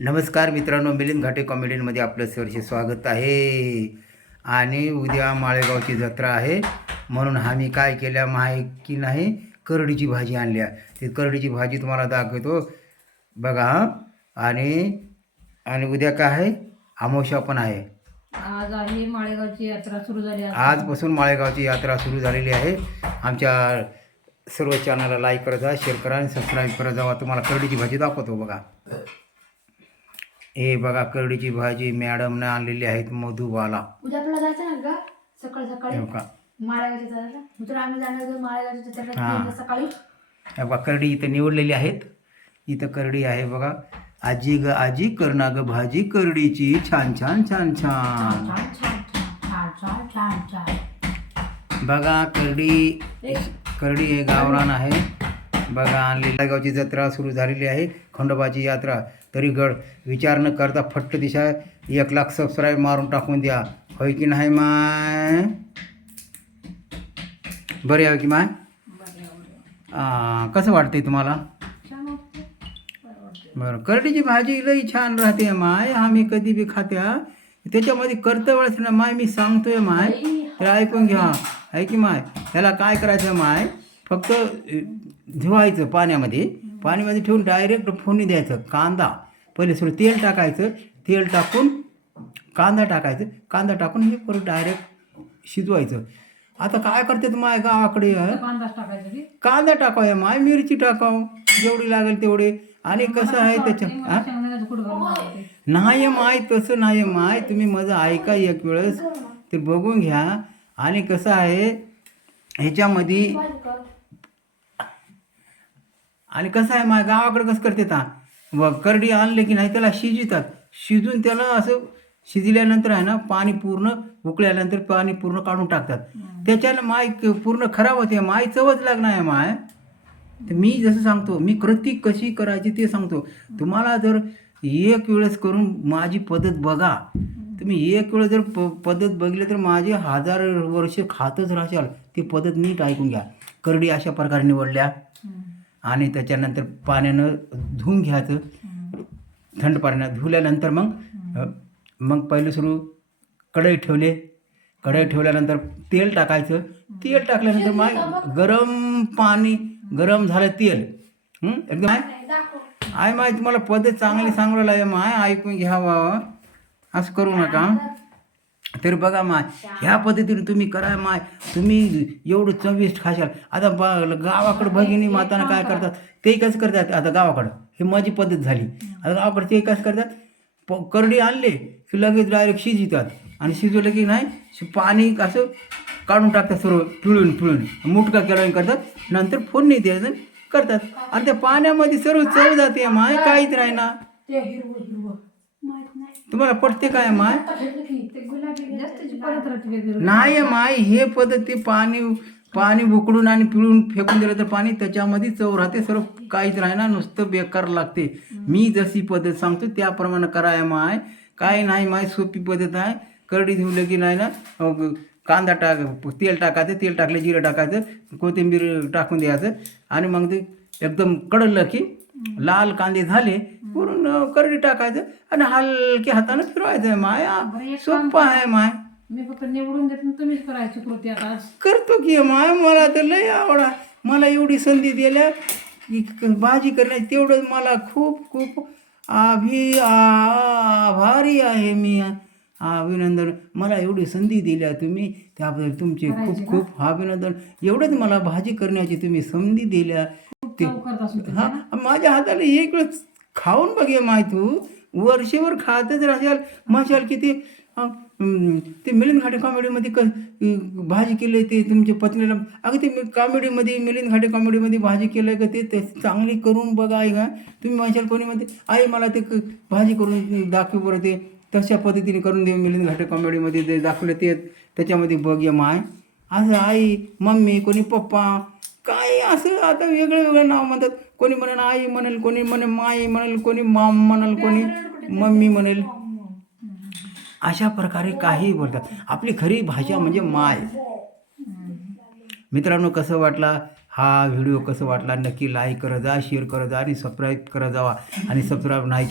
नमस्कार मित्रांनो मिलिंद घाटे कॉमेडीमध्ये आपलं सरचे स्वागत आहे. आणि उद्या माळेगावची जत्रा आहे. म्हणून आम्ही काय केल्या माही की नाही करडीची भाजी आणल्या. ती करडीची भाजी तुम्हाला दाखवतो. बघा आणि आणि उद्या काय आहे? अमावस्या पण आहे. आज आहे माळेगावची यात्रा सुरू झाली आहे. आजपासून माळेगावची यात्रा सुरू झालेली आहे. आमच्या सर्व चॅनलला लाईक करत जा शेअर करा आणि सबस्क्राईब करत जावा तुम्हाला करडीची भाजी दाखवतो बघा. हे बघा करडीची भाजी मॅडमने आणलेली आहेत मधुबाला. उद्या तुला जायचं ना का सकाळी सकाळी. हे बघा. माळेगावच्या जत्रेला मित्र आम्ही जाणार होतो माळेगावच्या जत्रेला हा. तीनला सकाळी. हे बघा करडी इथं निवडलेली आहेत. इथं करडी आहे बघा. आजी ग आजी करणा ग भाजी करडीची. छान छान छान छान. छान छान छान छान छान छान छान. बघा करडी करडी हे गावरान आहे. बघा आणलेली गावची जत्रा सुरू झालेली आहे खंडोबाची यात्रा. तरी गड विचार न करता फट्ट दिशा एक लाख सबस्क्राईब मारून टाकून द्या. होय की नाही माय? बरे आहे की माय? कसं वाटतंय तुम्हाला? वाटतं. बरं करडीची भाजी लई छान राहते माय. आम्ही कधी बी खात्या. त्याच्यामध्ये करतं वेळेस ना माय मी सांगतोय माय. तर ऐकून घ्या. आहे की माय? त्याला काय करायचं माय? फक्त धुवायचं पाण्यामध्ये. पाण्यामध्ये ठेवून डायरेक्ट फोडणी द्यायचं कांदा. पहिले थोडं तेल टाकायचं. तेल टाकून कांदा टाकायचं. कांदा टाकून हे परत डायरेक्ट शिजवायचं. आता काय करतात माय गावाकडे? कांदा टाकाव माय मिरची टाकाव. जेवढी लागेल तेवढे. आणि कसं आहे त्याच्या हा? नाही माय तसं नाही माय. तुम्ही माझं ऐका एक वेळेस. ते बघून घ्या. आणि कसं आहे ह्याच्यामध्ये. आणि कसं आहे माय गावाकडे कसं करते ता? व करडी आणले की नाही त्याला शिजतात. शिजून त्याला असं शिजल्यानंतर आहे ना पाणी पूर्ण उकळल्यानंतर पाणी पूर्ण काढून टाकतात. त्याच्यानं माय पूर्ण खराब होते. माय चवच लागणार आहे माय. तर मी जसं सांगतो मी कृती कशी करायची ते सांगतो. तुम्हाला जर एक वेळेस करून माझी पद्धत बघा. तुम्ही एक वेळ जर प पद्धत बघितली तर माझे हजार वर्ष खातच राहशाल. ती पद्धत नीट ऐकून घ्या. करडी अशा प्रकारे निवडल्या. आणि त्याच्यानंतर पाण्यानं धुवून घ्यायचं. थंड पाण्यानं धुल्यानंतर मग मग पहिले सुरू कढई ठेवले. कढई ठेवल्यानंतर तेल टाकायचं. तेल टाकल्यानंतर माय गरम पाणी गरम झालं तेल? एकदम आहे? माय तुम्हाला पद्धत चांगली सांगू आहे माय. ऐकून घ्यावा असं करू नका. तर बघा माय ह्या पद्धतीने तुम्ही करा माय तुम्ही एवढं चविष्ट खाशाल. आता ब गावाकडं भगिनी माताना काय करतात ते कसं करतात आता गावाकडं हे माझी पद्धत झाली. आता गावाकडं ते कसं करतात प करडी आणले की लगेच डायरेक्ट शिजतात. आणि शिजवलं की नाही पाणी असं काढून टाकतात सर्व पिळून पिळून. मुटका केळून करतात नंतर फोडणी द्यायचं करतात. आणि त्या पाण्यामध्ये सर्व चव जाते माय काहीच नाही ना नाही. तुम्हाला पटते काय माय? नाही माय हे पद्धती पाणी पाणी उकडून आणि पिळून फेकून दिलं तर पाणी त्याच्यामध्ये चव राहते सर्व काहीच राहणार नुसतं बेकार लागते. मी जशी पद्धत सांगतो त्याप्रमाणे कराय माय. काय नाही माय सोपी पद्धत आहे. करडी धुवलं की नाही ना कांदा टाक तेल टाकायचं तेल टाकलं जिरं टाकायचं कोथिंबीर टाकून द्यायचं. आणि मग ते एकदम कडलं की लाल कांदे झाले वरून अं, करडी टाकायचं आणि हलकी हातानं फिरवायचं. माय सोपं आहे माय. मी फक्त निवडून देत तुम्हीच करायची कृती आता. करतो की माय मला तर लय आवडा. मला एवढी संधी दिल्या भाजी करण्याची तेवढं मला खूप खूप आभी आभारी आहे मी. अभिनंदन. मला एवढी संधी दिल्या तुम्ही त्याबद्दल तुमचे खूप खूप अभिनंदन. एवढंच मला भाजी करण्याची तुम्ही संधी दिल्या. ते चव करत असू हा माझ्या हाताला एक वेळ खाऊन बघे माय तू. वर्षभर खातच राहशाल. माशाल किती ते मिलिंद घाटे कॉमेडीमध्ये क भाजी केली ते तुमच्या पत्नीला. अगं ते मी कॉमेडीमध्ये मिलिंद घाटे कॉमेडीमध्ये भाजी केलं का ते चांगली करून बघा आई का तुम्ही माशाल कोणी म्हणते आई मला ते भाजी करून दाखव बरं ते. तशा पद्धतीने करून दे मिलिंद घाटे कॉमेडीमध्ये ते दाखवलं ते. त्याच्यामध्ये बघ या माय. असं आई मम्मी कोणी पप्पा काय असं आता वेगळं वेगळं नाव म्हणतात. कोणी म्हणेल आई म्हणेल कोणी म्हणेल माई म्हणेल कोणी माम म्हणेल कोणी मम्मी म्हणेल. अशा प्रकारे काहीही बोलतात. आपली खरी भाषा म्हणजे माय. मित्रांनो कसं वाटला हा व्हिडिओ? कसं वाटला? नक्की लाईक करत जा शेअर करत जा आणि सबस्क्राईब करत जावा. आणि सबस्क्राईब नाही